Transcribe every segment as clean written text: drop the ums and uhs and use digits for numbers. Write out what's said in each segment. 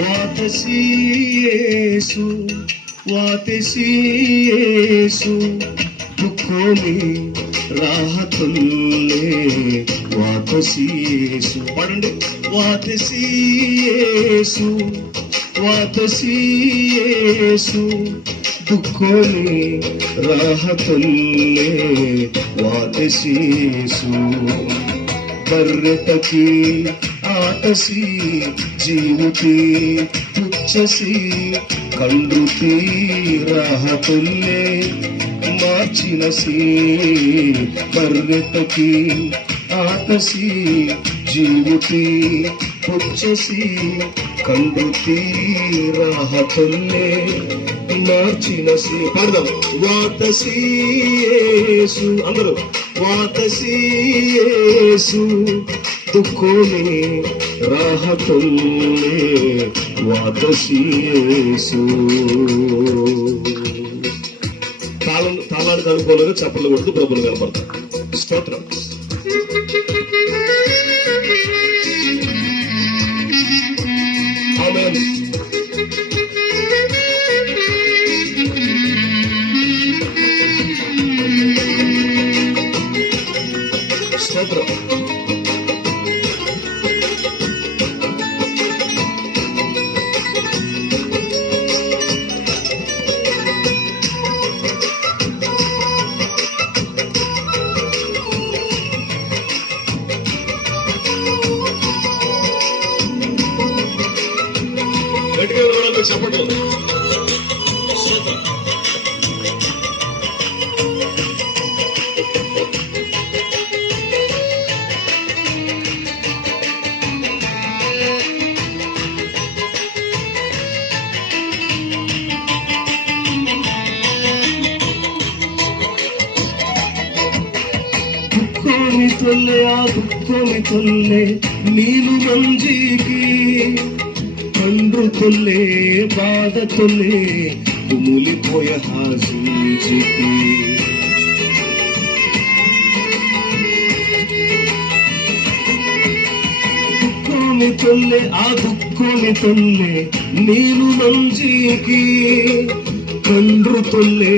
वातसी येसु वातसी येसु दुखों में राहतुल्ले वातसी येसु पढ़ंడి वातसी येसु वातसी येसु दुखों में राहतुल्ले वातसी येसु बर्रतकी आतसी जीवती तुच्छसी कंडुती राहतुल्ले మార్చినసి బర్రెతకి ఆతసి జీవుతి పుచ్చసి కండుతి రాహతుల్నే మార్చినసి పాడదాం వాతసి యేసు అందరూ వాతసి యేసు దుఃఖోనే రాహతుల్నే వాతసి యేసు తాళాలు కనుక్కోలేదు చప్పట్లు కొడుతూ ప్రభులు కనపడతారు. స్తోత్రం. ఆమేన్. స్తోత్రం. చెప్పండి. దుఃఖాన్ని తొల్లే ఆ దుఃఖాన్ని తొల్లే నీలు మంజికి కండ్రు తొల్లే బాధ తొల్లే కుములిపోయే హాజికి దుఃఖాన్ని తొల్లే ఆ దుఃఖాన్ని తొల్లే నీలు మంజికి కండ్రు తొల్లే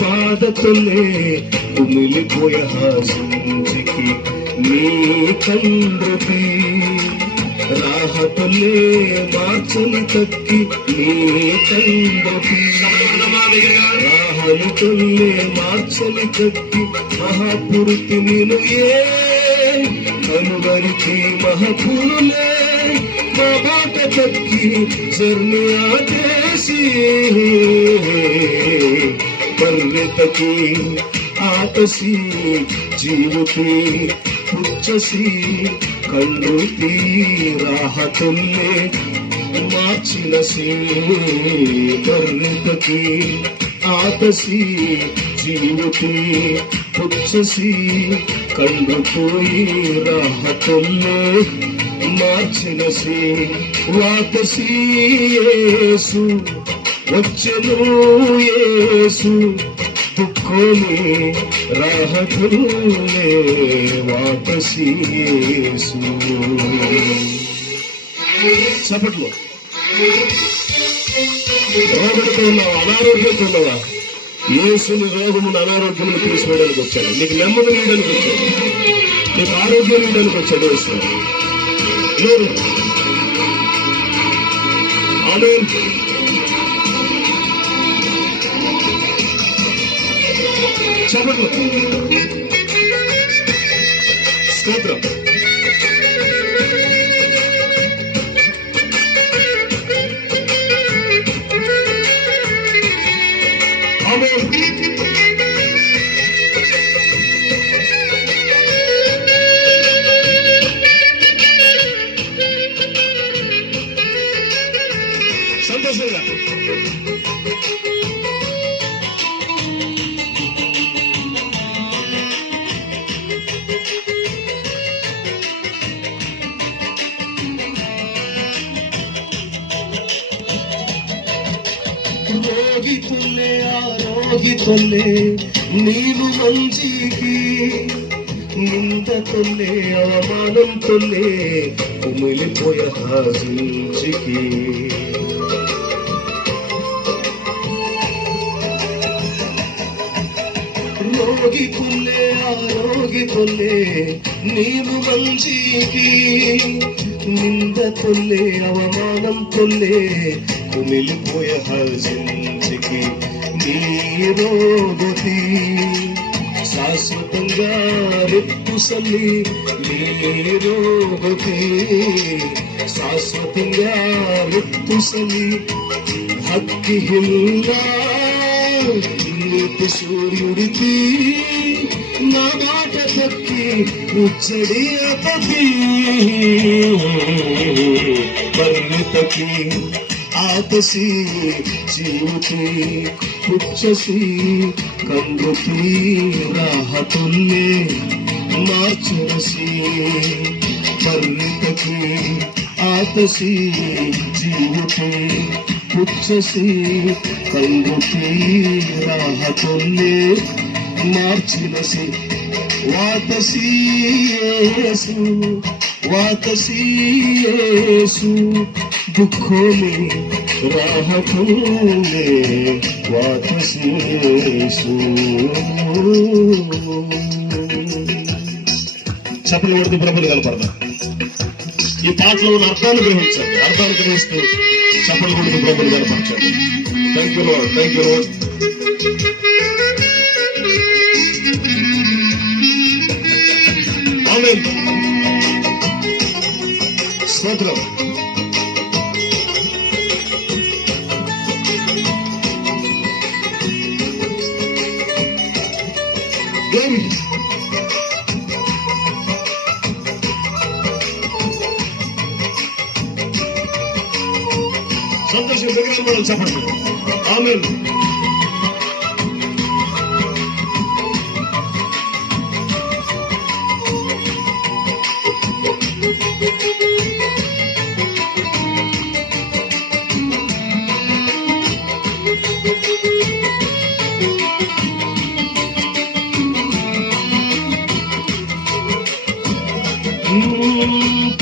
బాధ తొల్లే కుమిలిపోయే హాజికి నీ కండ్రుకి రాహతులే మార్చని తక్కి నీ కండ్రుకి రాహతులే మార్చని తక్కి మహాపురుతి నేను ఏ కనుగరికి మహాపురులే మా బాట తక్కి జర్ని ఆదేశి బర్రెతకి ఆతసి జీవుతి పుచ్చసి కండుతి రాహతుల్నే మార్చినసి బర్రెతకి ఆతసి జీవుతి పుచ్చసి కండుతోయి రాహతుల్నే మార్చినసి వాతసి యేసు వచ్చెను యేసు దుఃఖోనే రాహతుల్నే వాపసి యేసు. చప్పట్లు. రోగంతో ఉన్నావా, అనారోగ్యంతో ఉన్నావా? యేసుని రోగమును అనారోగ్యమును తీసివేయడానికి వచ్చాడు. నీకు నెమ్మది నీయడానికి వచ్చాడు, నీకు ఆరోగ్యం నీయడానికి వచ్చాడు యేసు. ఆమేన్. చప్పట్లు. స్తోత్రం. ఆమేన్. సంతోషంగా రోగితులే ఆరోగితులే నీవు మంచికి నిందతులే అవమానంతులే కుమిలిపోయే హాజికి ಆರೋಗ್ಯದೊಲ್ಲೆ ನೀವು ಮಂಜಿಗೆ ನಿಂದ ತೊಲ್ಲೆ ಅವಮಾనం ತೊಲ್ಲೆ కుమిలిపోయే హర్షించికి నీరోగతి శాశ్వతంగా రెప్పుసల్లి నీరోగతి శాశ్వతంగా రెప్పుసల్లి హక్కిహిల్ల నీతి సూర్యుడికి నా మాట తక్కి ఉచ్చడి అతది పరిణితకి ఆతసి జీవతి పుచ్చసి కందుకి రాహతుల్లే మార్చరసి పరిణితకి ఆతసి జీవతి పుచ్చసి కందుకి రాహతుల్లే మార్చినసి వాతసి యేసు వాతసి యేసు दुखों में राहतों में वापस చప్పలు కొడుతూ ప్రభులు కనపడతారు. ఈ పాటలో ఉన్న అర్థాన్ని గ్రహించండి. అర్థాన్ని గ్రహిస్తూ చప్పలు కొడుతూ ప్రభులు కనపరచండి. Thank you Lord, thank you Lord. ఆమేన్. స్తోత్రం. సంతోషం దగ్గర మనం చెప్పండి. ఆమేన్.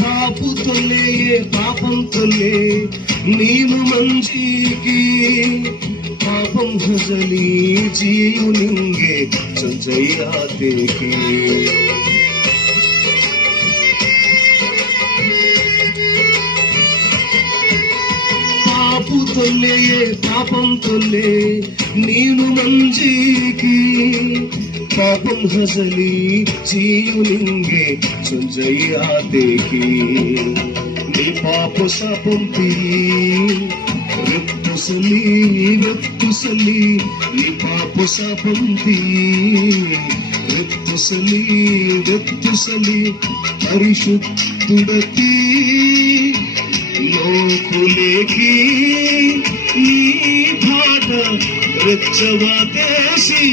పాపు తొల్లే పాపం తొల్లే నీవు మంచికి పాపం హజలి జీవు నింగే సంజయాతేకి పాపు తొల్లే పాపం తొల్లే నీవు మంచికి పాపం హజలి జీవు నింగే సంజయాతేకి నీ పాప శాపం రెప్పుసలి రెప్పుసలి నీ పాప శాపం రెప్పుసలి రెప్పుసలి పరిశుద్ధుడకి లోకులేకి నీ భాట రెచ్చవాతేసి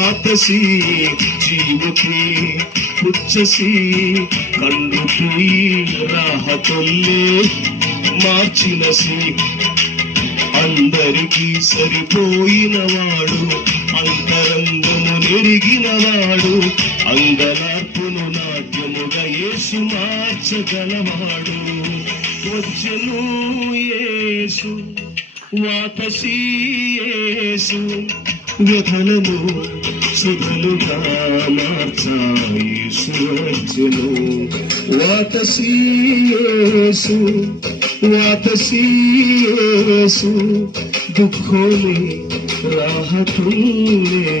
ఆతసి జీవకి పుచ్చసి కండుకి రాహతొల్లే మార్చినసి అందరికీ సరిపోయినవాడు అంతరంగము నెరిగినవాడు అంగలార్పును నాట్యముగా యేసు మార్చగలవాడు వచ్చెను యేసు వాతసి యేసు వ్యధలను శుభలుగా మార్చాయేసు వచ్చెను వాతసి యేసు వాతసి యేసు దుఃఖోలే రాహతుల్లే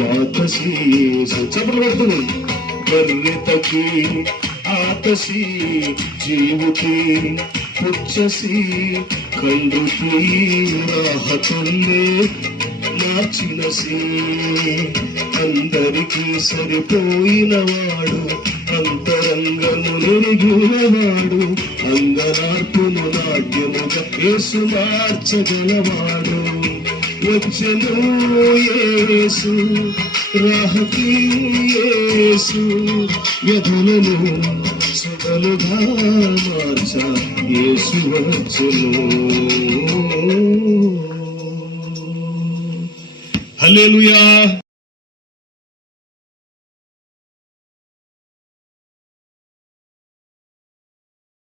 వాతసి యేసు చప్పట్లు కొడుతుంది. బర్రెతకి ఆతసి జీవుకి పుచ్చసి కండుకి రాహతుల్లే మార్చినసి అందరికీ సరిపోయినవాడు అంతరంగము నెరిగినవాడు అంగనార్పును నాట్యముగా యేసు మార్చగలవాడు వచ్చెను యేసు రాహతి యేసు వ్యధలను సుగలుగా మార్చ యేసు వచ్చెను. హల్లెలూయా.